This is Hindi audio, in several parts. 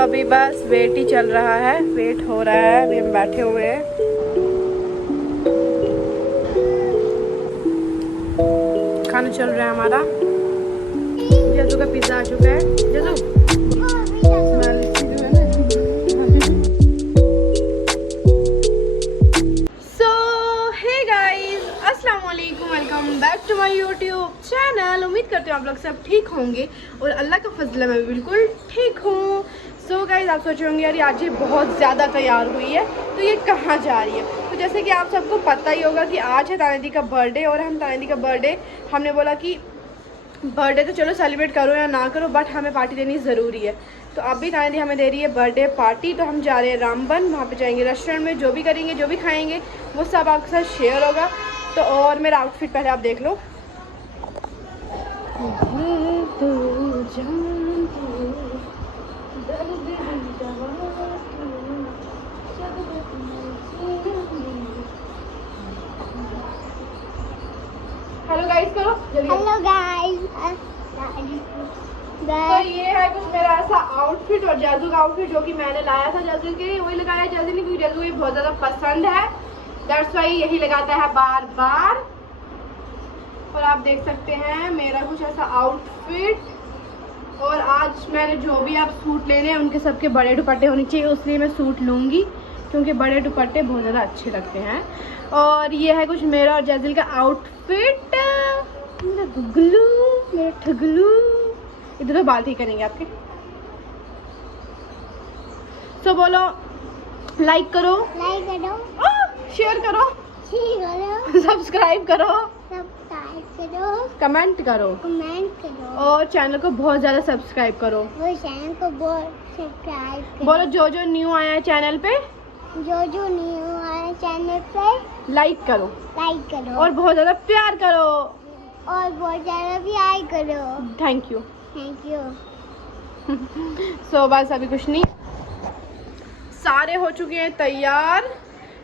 अभी बस वेट ही चल रहा है, वेट हो रहा है, अभी हम बैठे हुए हैं। खाना चल रहा है हमारा। जजू का पिज्जा आ चुका है। जजू welcome back to my YouTube channel. उम्मीद करती हूँ आप लोग सब ठीक होंगे और अल्लाह का फजल है मैं बिल्कुल ठीक हूँ। सो गाइज आप सोच रहे होंगे यार आज ये बहुत ज़्यादा तैयार हुई है तो ये कहाँ जा रही है। तो जैसे कि आप सबको पता ही होगा कि आज है ताना दी का बर्थडे और हम ताना दी का बर्थडे हमने बोला कि बर्थडे तो चलो सेलिब्रेट करो या ना करो बट हमें पार्टी देनी ज़रूरी है। तो अभी ताना दी हमें दे रही है बर्थडे पार्टी। तो हम जा रहे हैं रामबन, वहाँ पे जाएंगे रेस्टोरेंट में, जो भी करेंगे जो भी खाएंगे वो सब आपके साथ शेयर होगा। तो और मेरा आउटफिट पहले आप देख लो। हेलो गाइस करो जल्दी। Hello guys. तो ये है कुछ मेरा ऐसा आउटफिट और जाजू का आउटफिट जो कि मैंने लाया था जाजू के लिए, वही लगाया जाजू ने क्योंकि जाजू ये बहुत ज़्यादा पसंद है, दैट्स वाई यही लगाता है बार बार। और आप देख सकते हैं मेरा कुछ ऐसा आउटफिट। और आज मैंने जो भी आप सूट लेने हैं उनके सबके बड़े दुपट्टे होने चाहिए, इसलिए मैं सूट लूँगी क्योंकि बड़े दुपट्टे बहुत ज़्यादा अच्छे लगते हैं। और ये है कुछ मेरा और जैजिल का आउटफिट। मेरा गुगलू, मेरा ठगलू, इधर तो बाल ठीक करेंगे आपके। सो बोलो लाइक करो, शेयर करो, सब्सक्राइब करो, कमेंट करो और चैनल को बहुत ज़्यादा सब्सक्राइब करो। बोलो जो न्यू आया है चैनल पे, जो न्यू आया चैनल पे लाइक करो और बहुत ज़्यादा प्यार करो और बहुत ज़्यादा प्यार करो। Thank you. सो बस अभी कुछ नहीं, सारे हो चुके हैं तैयार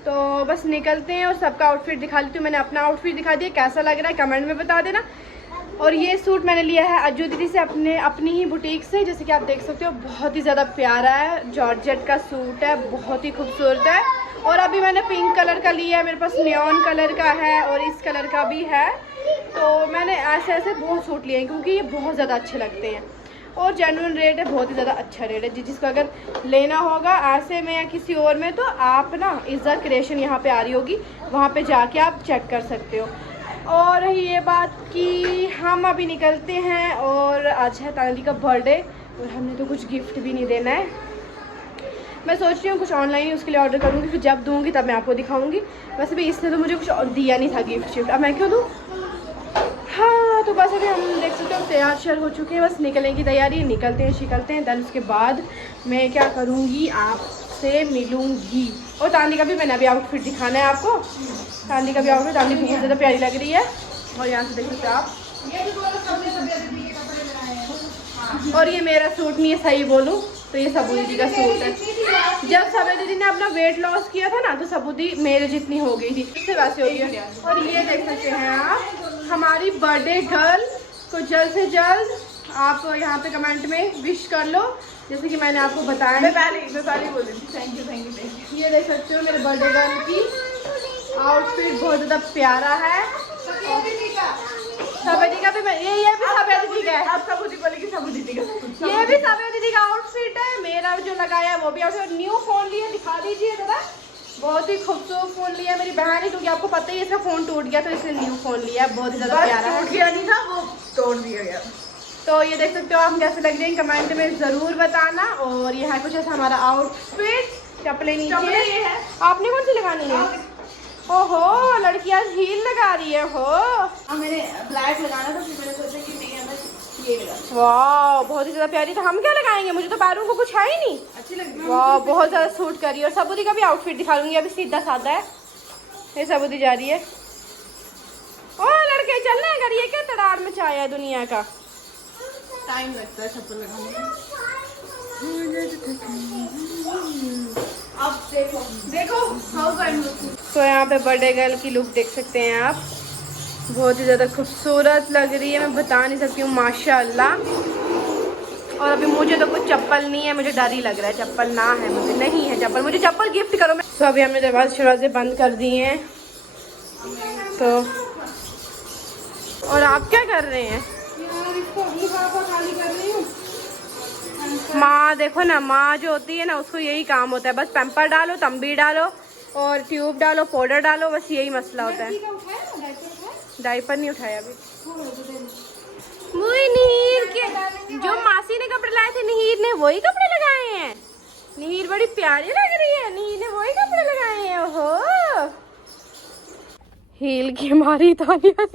तो बस निकलते हैं। और सबका आउटफिट दिखा लेती हूँ। मैंने अपना आउटफिट दिखा दिया, कैसा लग रहा है कमेंट में बता देना। और ये सूट मैंने लिया है अज्जू दीदी से अपनी ही बुटीक से, जैसे कि आप देख सकते हो बहुत ही ज़्यादा प्यारा है, जॉर्जेट का सूट है, बहुत ही खूबसूरत है। और अभी मैंने पिंक कलर का लिया है, मेरे पास नियॉन कलर का है और इस कलर का भी है। तो मैंने ऐसे बहुत सूट लिए हैं क्योंकि ये बहुत ज़्यादा अच्छे लगते हैं और जेन्युइन रेट है, बहुत ही ज़्यादा अच्छा रेट है। जिसको अगर लेना होगा ऐसे में या किसी और में तो आप ना इज़्ज़त क्रिएशन यहाँ पे आ रही होगी, वहाँ पे जाके आप चेक कर सकते हो। और ये बात कि हम अभी निकलते हैं और आज है ताना दी का बर्थडे और हमने तो कुछ गिफ्ट भी नहीं देना है। मैं सोच रही हूँ कुछ ऑनलाइन उसके लिए ऑर्डर करूँगी, फिर जब दूँगी तब मैं आपको दिखाऊँगी। वैसे भी इसने तो मुझे कुछ दिया नहीं था गिफ्ट शिफ्ट, अब मैं क्यों दूँ। हाँ तो बस अभी हम देख सकते हो तैयार शेयर हो चुके हैं, बस निकलने की तैयारी, निकलते हैं देन उसके बाद मैं क्या करूँगी आपसे मिलूँगी। और तांदी का भी मैंने अभी आउटफिट दिखाना है आपको। तांदी का भी आउटफिट, तांदी बहुत ज़्यादा प्यारी लग रही है और यहाँ से देख सकते हो आप। और ये मेरा सूट नहीं है, सही बोलूँ तो ये सबू दीदी का सूट है। जब सबू दीदी ने अपना वेट लॉस किया था ना तो सबू दी मेरे जितनी हो गई थी, इससे वैसे हो गई है। और ये देख सकते हैं आप हमारी बर्थडे गर्ल को जल्द से जल्द आप यहाँ पे कमेंट में विश कर लो, जैसे कि मैंने आपको बताया। मैं पहले बोल रही थी थैंक यू। ये देख सकते हो मेरे बर्थडे गर्ल की आउटफिट बहुत ज़्यादा प्यारा है। सबेदी का भी ये भी सबेदी का है। आप सबूदी बोलेगी सबूदी का, ये भी सबेदी का आउटफिट है। मेरा जो लगाया है वो भी आउटफिट। न्यू फोन लिया, दिखा दीजिए जरा। बहुत ही खूबसूरत फ़ोन लिया है मेरी बहन ने, क्योंकि आपको पता ही है इसका फ़ोन टूट गया तो इसलिए न्यू फ़ोन लिया है। बहुत ही ज़्यादा प्यारा है, टूट गया नहीं था वो तोड़ दिया गया। तो ये देख सकते हो आप कैसे लग रहे हैं कमेंट में ज़रूर बताना। और ये है कुछ ऐसा हमारा आउटफिट। चप्पलें नीचे ये है, आपने कौन सी लगानी है? ओहो लड़कियाँ हील लगा रही है हो। मैंने ब्लैक लगाना था, फिर मैंने सोचा कि नहीं हमें ये लगा। वाह बहुत ही ज़्यादा प्यारी। तो हम क्या लगाएंगे, मुझे तो पैरों को कुछ है ही नहीं। अच्छी लगी। वाह बहुत ज़्यादा सूट करी। और सबूदी का भी आउटफिट दिखा दूंगी, अभी सीधा साधा है। ये सबूदी जा रही है। ओ लड़के चल रहे हैं घर, ये क्या तड़ार में चाया है दुनिया का। टाइम लगता है चप्पल लगाने में। अब देखो हाउ आई लुक। तो यहाँ पे बर्थडे गर्ल की लुक देख सकते हैं आप, बहुत ही ज़्यादा खूबसूरत लग रही है, मैं बता नहीं सकती हूँ माशाल्लाह। और अभी मुझे तो कुछ चप्पल नहीं है, मुझे डर ही लग रहा है, चप्पल ना है मुझे, नहीं है चप्पल, मुझे चप्पल गिफ्ट करो। तो अभी हमने दरवाजे बंद कर दिए हैं। तो और आप क्या कर रहे हैं? खाली कर रही हूँ। माँ देखो ना, माँ जो होती है ना उसको यही काम होता है, बस पैम्पर डालो, तंबी डालो और ट्यूब डालो, पाउडर डालो, बस यही मसला होता है। डायपर नहीं उठाया अभी। नीर के जो मासी ने कपड़े लाए थे, नीर ने वही कपड़े लगाए हैं। नीर बड़ी प्यारी लग रही है, नीर ने वही कपड़े लगाए हैं। ओहो, हील की मारी तानिया।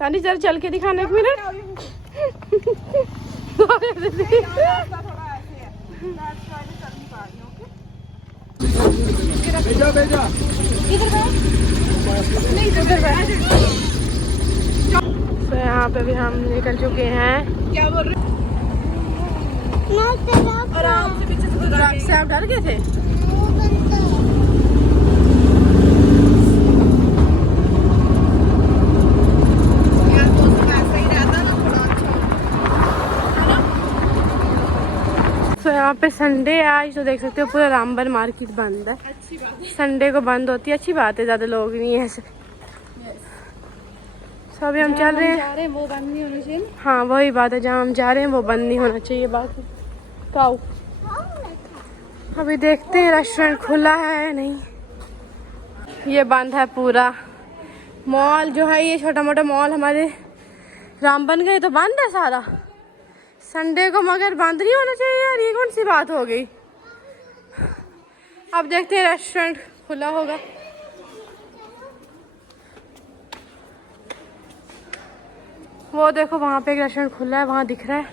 तानी जरा चल के दिखाना एक मिनट। तो यहाँ पे भी हम निकल चुके हैं। क्या बोल रहे आराम से पीछे से ट्रक से आप डर गए थे? तो यहाँ पे संडे है आज, तो देख सकते हो पूरा रामबन मार्केट बंद है। अच्छी बात है। संडे को बंद होती है, अच्छी बात है, ज़्यादा लोग नहीं है ऐसे। तो अभी हम चल रहे हैं, वो बंद नहीं होना चाहिए। हाँ वही बात है, जहाँ हम जा रहे हैं वो बंद नहीं होना चाहिए। बाकी काऊ अभी देखते हैं रेस्टोरेंट खुला है नहीं, ये बंद है पूरा। मॉल जो है, ये छोटा मोटा मॉल हमारे रामबन गए तो बंद है सारा संडे को, मगर बंद नहीं होना चाहिए यार, ये कौन सी बात हो गई। अब देखते हैं रेस्टोरेंट खुला होगा। वो देखो वहाँ पे एक रेस्टोरेंट खुला है, वहाँ दिख रहा है,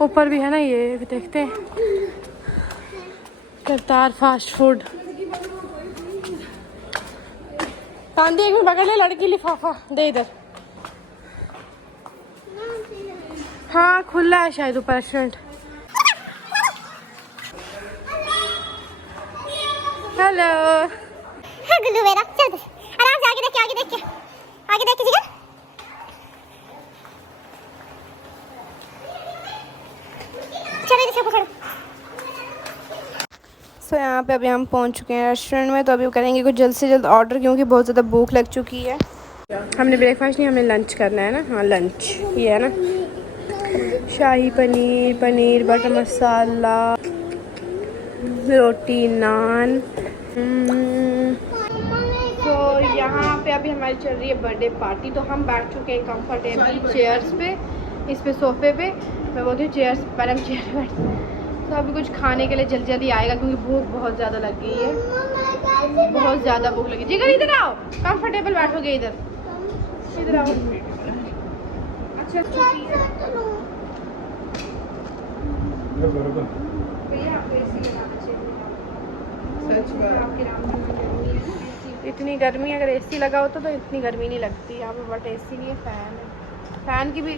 ऊपर भी है ना, ये भी देखते हैं। Kartar fast food. कांदी एक मिनट पकड़ ले, लड़की लिफाफा दे इधर। हाँ खुला है शायद ऊपर रेस्टोरेंट। हेलो गुल्लू मेरा, चल आराम से आगे देख के, आगे देख के, आगे देख के जिगर। चलो इधर से पकड़ो। सो यहाँ पे अभी हम पहुँच चुके हैं रेस्टोरेंट में। तो अभी करेंगे कुछ जल्द से जल्द ऑर्डर, क्योंकि बहुत ज़्यादा भूख लग चुकी है। हमने ब्रेकफास्ट नहीं, हमें लंच करना है ना। हाँ लंच ये है ना, शाही पनीर, पनीर बटर मसाला, रोटी, नान। तो यहाँ पे अभी हमारी चल रही है बर्थडे पार्टी। तो हम बैठ चुके हैं कंफर्टेबल चेयर्स पे, इस पे सोफे पे। मैं बोलती हूँ चेयर्स, पहले हम चेयर पे बैठ। तो अभी कुछ खाने के लिए जल्दी जल्दी आएगा, क्योंकि भूख बहुत ज़्यादा लग गई है, बहुत ज़्यादा भूख लगी। जिगर इधर आओ, कंफर्टेबल बैठोगे इधर, इधर आओ। अच्छा इतनी गर्मी, अगर एसी लगा होता तो इतनी गर्मी नहीं लगती यहाँ पे, बट एसी नहीं है, फ़ैन है। फ़ैन की भी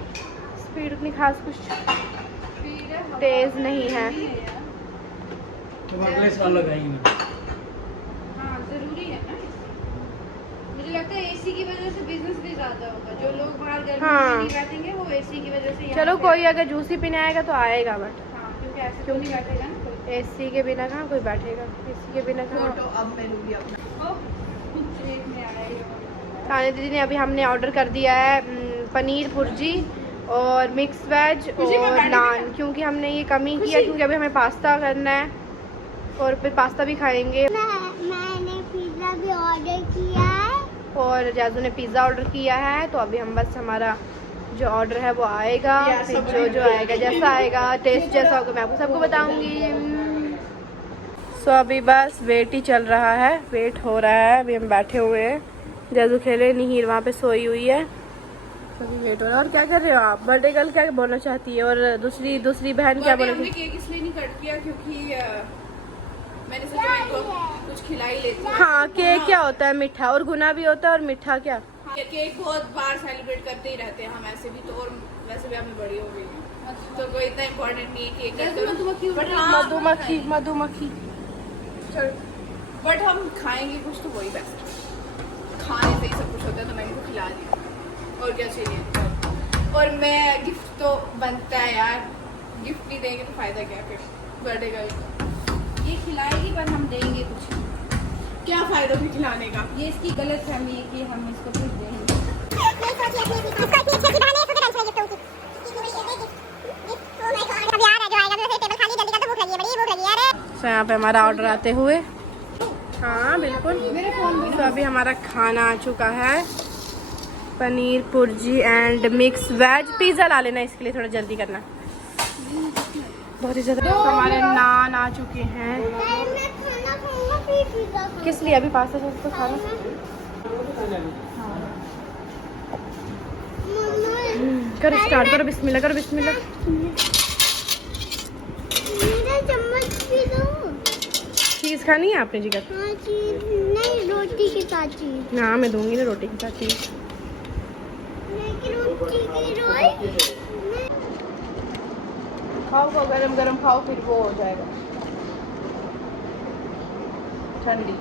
स्पीड उतनी खास कुछ तेज़ नहीं है। हाँ जरूरी है ना, मुझे लगता है एसी की वजह से बिजनेस भी ज़्यादा होगा। जो लोग बाहर गर्मी में नहीं बैठेंगे वो एसी की वजह से। चलो कोई अगर जूसी पीने आएगा तो आएगा, बट हाँ क्योंकि ऐसे क्यों नहीं बैठेगा ना कोई। एसी के बिना कहाँ कोई बैठेगा, एसी के बिना कहाँ। तो अब मैं लूँगी अपना। खाने दीदी ने अभी हमने ऑर्डर कर दिया है पनीर भुर्जी और मिक्स वेज और नान, क्योंकि हमने ये कमी किया, क्योंकि अभी हमें पास्ता करना है और फिर पास्ता भी खाएंगे। मैंने पिज़्ज़ा भी ऑर्डर किया है और जाजू ने पिज़्ज़ा ऑर्डर किया है। तो अभी हम बस हमारा जो ऑर्डर है वो आएगा, फिर जो आएगा, जैसा आएगा, टेस्ट जैसा होगा मैं आपको सबको बताऊंगी। सो अभी बस वेट ही चल रहा है, वेट हो रहा है। अभी हम बैठे हुए हैं, जाजू खेले, नीर वहाँ पे सोई हुई है, तो अभी वेट हो रहा है। और क्या कर रहे हो आप? बर्थडे गर्ल क्या बोलना चाहती है? और दूसरी बहन क्या बोलेगी? हमने केक इसलिए नहीं कट किया क्योंकि मैंने सोचा इनको कुछ खिला ही लेती हूँ। हाँ केक क्या होता है? मीठा, और गुना भी होता है, और मीठा क्या? केक बहुत बार सेलिब्रेट करते ही रहते हैं हम ऐसे भी तो, और वैसे भी हमें बड़ी हो गई है तो कोई इतना इम्पोर्टेंट नहीं है केक। बट मधुमक्खी मधुमक्खी बट हम खाएंगे कुछ तो वही बेस्ट, खाने से ही सब कुछ होता है, तो मैंने इनको खिला दिया और क्या चाहिए। और मैं गिफ्ट तो बनता है यार, गिफ्ट नहीं देंगे तो फायदा क्या फिर बर्थडे का। ये खिलाएगी पर हम देंगे कुछ। क्या फायदा फिर खिलाने का? ये इसकी गलत फहमी है कि हम इसको कुछ देंगे। तो यहाँ पे हमारा ऑर्डर आते हुए, हाँ बिल्कुल, तो अभी हमारा खाना आ चुका है। पनीर पुर्जी एंड मिक्स वेज पिज़्ज़ा ला लेना, इसके लिए थोड़ा जल्दी करना, बहुत ही ज़्यादा। तो हमारे नान आ चुके हैं। किस लिए? अभी पास्ता सॉस तो खाना। करो स्टार्ट, करो बिस्मिल्लाह, करो बिस्मिल्लाह। चीज़ खानी है आपने जिगर? हाँ चीज़ नहीं, रोटी के साथ चीज़। हाँ मैं दूंगी ना रोटी के साथ चीज़। खाओ खाओ, गरम गरम खाओ, फिर वो हो जाएगा ठंडी।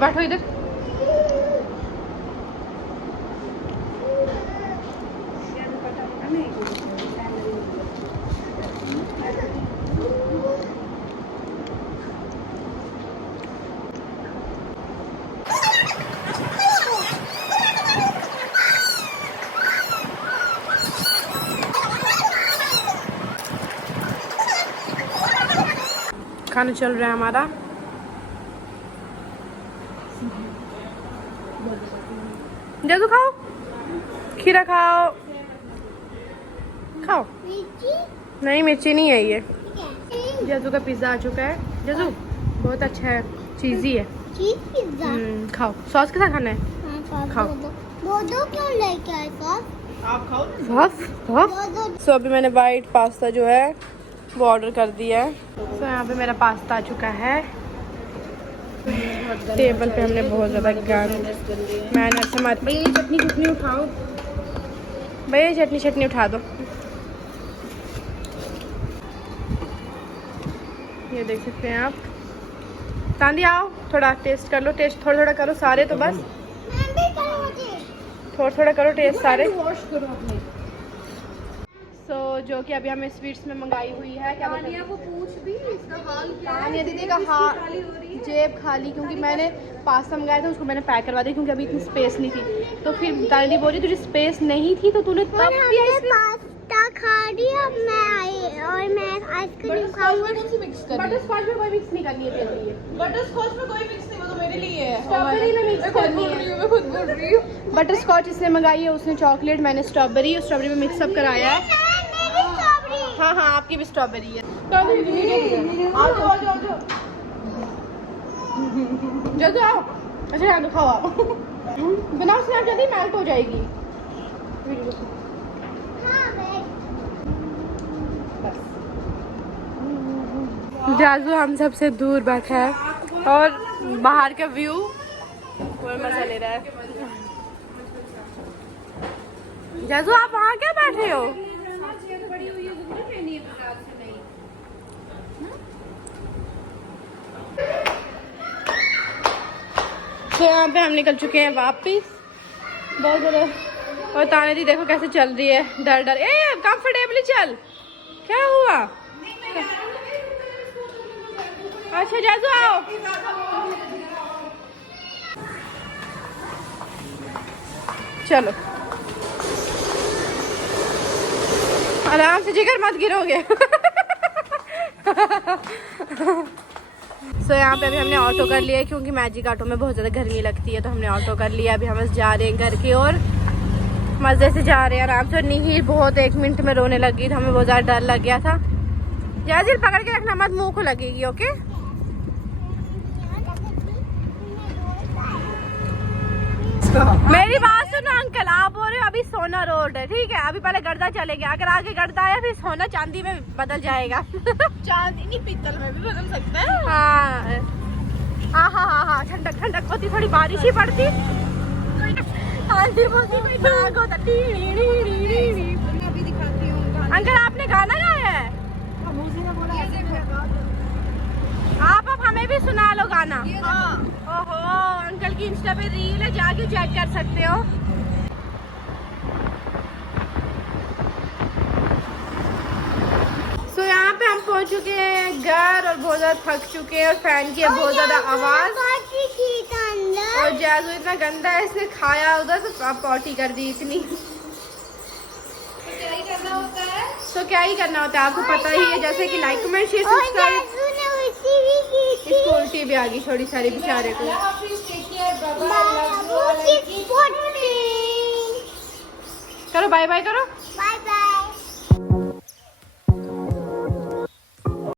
बैठो इधर। खाना चल रहा है हमारा। जल्दी खाओ, खीरा खाओ, खाओ। नहीं मिर्ची नहीं है ये। जजू का पिज़्ज़ा आ चुका है। जजू बहुत अच्छा है, चीज़ी है। Cheese pizza. खाओ, सॉस के साथ खाना है? खाओ। दो क्यों लेके आए सॉस? आप खाओ। सो अभी मैंने वाइट पास्ता जो है वो ऑर्डर कर दिया है। तो यहाँ पे मेरा पास्ता आ चुका है। टेबल पे हमने बहुत ज़्यादा गंद मैनर से मत। भैया ये चटनी उठाओ, भैया ये चटनी उठा दो। ये देख सकते हैं आप। तांदी आओ, थोड़ा टेस्ट कर लो, टेस्ट थोड़ा थोड़ा करो सारे, तो बस थोड़ा थोड़ा करो टेस्ट सारे। सो जो कि अभी हमें स्वीट्स में मंगाई हुई है, क्या बोलते हैं, वो पूछ भी इसका हाल क्या है? तानिया दीदी का जेब खाली, क्योंकि मैंने पास्ता मंगाया था, उसको मैंने पैक करवा दिया क्योंकि अभी इतनी स्पेस नहीं थी। तो फिर तानिया दीदी बोली तुझे स्पेस नहीं थी तो तूने तब भी पास्ता खा रही, अब मैं आई और मैं आइसक्रीम खाऊंगी। बटरस्कॉच में कोई मिक्स नहीं करनी है तेरे लिए। बटरस्कॉच में कोई मिक्स नहीं, वो तो मेरे लिए है। स्ट्रॉबेरी में मिक्स करनी है। मैं खुद बोल रही हूँ। बटरस्कॉच इसने मंगाई है, उसने चॉकलेट, मैंने स्ट्रॉबेरी में मिक्सअप कराया है। हाँ हाँ आपकी भी स्ट्रॉबेरी है। जल्दी आओ। अच्छा यहाँ खाओ आप। बनाओ स्नैप, जल्दी मेल्ट हो जाएगी। जाजू हम सबसे दूर बैठा है और बाहर का व्यू और मजा ले रहा है। जाजू आप वहाँ क्या बैठे हो? तो यहाँ पे हम निकल चुके हैं वापस, बहुत ज़्यादा। और ताने दी देखो कैसे चल रही है, डर डर। ए कंफर्टेबली चल, क्या हुआ? अच्छा जाजू आओ। चलो आराम से, जिगर मत गिरोगे। सो यहाँ पे अभी हमने ऑटो कर लिया है क्योंकि मैजिक ऑटो में बहुत ज़्यादा गर्मी लगती है, तो हमने ऑटो कर लिया। अभी हम बस जा रहे हैं घर की ओर, मज़े से जा रहे हैं आराम से। नहीं बहुत 1 मिनट में रोने लगी तो हमें बहुत ज़्यादा डर लग गया था। जाजिल पकड़ के रखना मत, मुंह को लगेगी। ओके मेरी बात सुनो अंकल, आप बोल रहे हो अभी सोना रोड है, ठीक है? अभी पहले गर्दा चलेगा, अगर आगे गर्दा आया फिर सोना चांदी में बदल जाएगा। चांदी नहीं पीतल में भी बदल सकता है। हाँ हाँ हाँ हाँ, ठंडक ठंडक होती, थोड़ी बारिश ही पड़ती, अभी दिखाती हूँ। अंकल आपने गाना गाया है? आप अब हमें भी सुना लो गाना। ओहो अंकल की इंस्टा पे रील है, जाके चेक कर सकते हो। पहुंच चुके हैं घर और बहुत ज़्यादा थक चुके हैं और फैन की है बहुत ज़्यादा आवाज़। और जाजू इतना गंदा है, इसने खाया उधर तो पॉटी कर दी इतनी। तो क्या ही करना होता है? तो क्या ही करना होता है, आपको पता ही है। जैसे कि लाइक कमेंट शेयर सब्सक्राइब। इसको उल्टी भी आ गई थोड़ी सारी बेचारे को। करो बाय बाय करो।